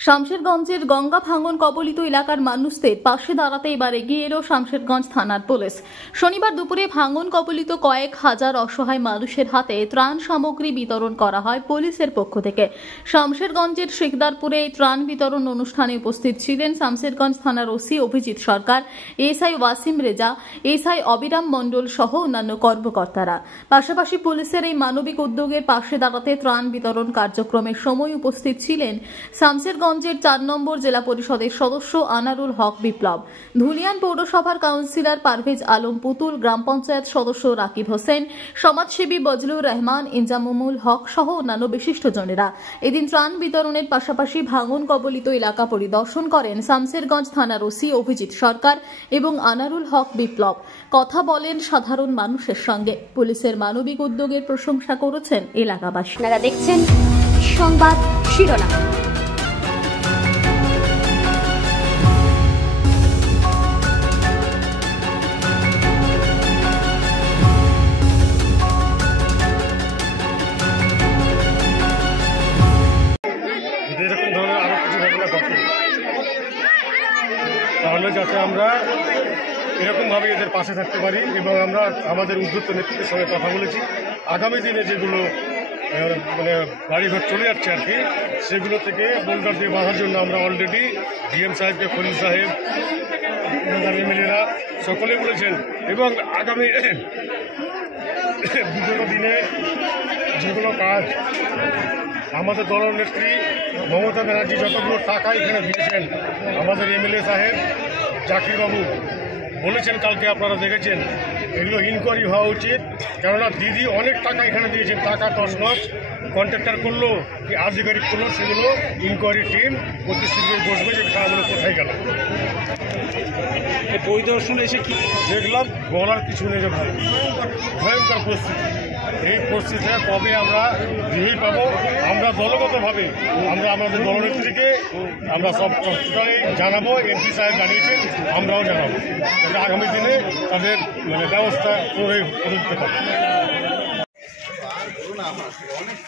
শামশেরগঞ্জের গঙ্গা ভাঙন কবলিত এলাকার মানুষদের পাশে দাঁড়াতে এবার এগিয়ে এলো শামশেরগঞ্জ থানার পুলিশ। শনিবার দুপুরে ভাঙন কবলিত কয়েক হাজার অসহায় মানুষের হাতে ত্রাণ সামগ্রী বিতরণ করা হয় পুলিশের পক্ষ থেকে। শামশেরগঞ্জের শিকদারপুরে এই ত্রাণ বিতরণ অনুষ্ঠানে উপস্থিত ছিলেন শামশেরগঞ্জ থানার ওসি অভিজিৎ সরকার, এসআই ওয়াসিম রেজা, এসআই অবিরাম মণ্ডল সহ অন্যান্য কর্মকর্তারা। পাশাপাশি পুলিশের এই মানবিক উদ্যোগের পাশে দাঁড়াতে ত্রাণ বিতরণ কার্যক্রমের সময় উপস্থিত ছিলেন শামশেরগঞ্জের 4 নম্বর জেলা পরিষদের সদস্য আনারুল হক বিপ্লব, ধুলিয়ান পৌরসভার কাউন্সিলর পারভেজ আলম পুতুল, গ্রাম পঞ্চায়েত সদস্য রাকিব হোসেন, সমাজসেবী বজলুর রহমান, ইনজামুমুল হক সহ অন্যান্য বিশিষ্টজনেরা। এদিন ত্রাণ বিতরণের পাশাপাশি ভাঙন কবলিত এলাকা পরিদর্শন করেন শামশেরগঞ্জ থানার ওসি অভিজিৎ সরকার এবং আনারুল হক বিপ্লব। কথা বলেন সাধারণ মানুষের সঙ্গে। পুলিশের মানবিক উদ্যোগের প্রশংসা করেছেন এলাকাবাসী। আপনারা দেখছেন সংবাদ শিরোনাম। এরকম ধরনের আরো কিছু ঘটনা ঘটে, তাহলে যাতে আমরা এরকমভাবে এদের পাশে থাকতে পারি। এবং আমরা আমাদের উদ্ধত নেতৃত্বের সঙ্গে কথা বলেছি, আগামী দিনে যেগুলো বাড়িঘর চলে যাচ্ছে আর কি, সেগুলো থেকে বোল্ডার দিয়ে বাঁধার জন্য আমরা অলরেডি ডিএম সাহেবকে, খলিল সাহেব, এমএলএরা সকলে বলেছেন। এবং আগামী বিগত দিনে যেগুলো কাজ আমাদের দলনেত্রী মমতা ব্যানার্জি যতগুলো টাকা এখানে দিয়েছেন, আমাদের এমএলএ সাহেব জাকিরবাবু বলেছেন, কালকে আপনারা দেখেছেন, এগুলো ইনকোয়ারি হওয়া উচিত। কেননা দিদি অনেক টাকা এখানে দিয়েছেন, টাকা তছনছ কন্ট্রাক্টর করলো কি আধিকারিক করলো, সেগুলো ইনকোয়ারি টিম অতি শীঘ্রই বসবে যে টাকাগুলো কোথায় গেল। পরিদর্শনে এসে কি দেখলাম, বলার কিছু নেই যে ভাই, ভয়ঙ্কর পরিস্থিতি। এই পরিস্থিতিতে কবে আমরা রিলিফ পাবো, আমরা দলগতভাবে আমরা আমাদের দলনেত্রীকে আমরা সব টোটালি জানাবো। এমপি সাহেব জানিয়েছেন, আমরাও জানাবো, আগামী দিনে তাদের ব্যবস্থা করে দিতে পারবো। অনেক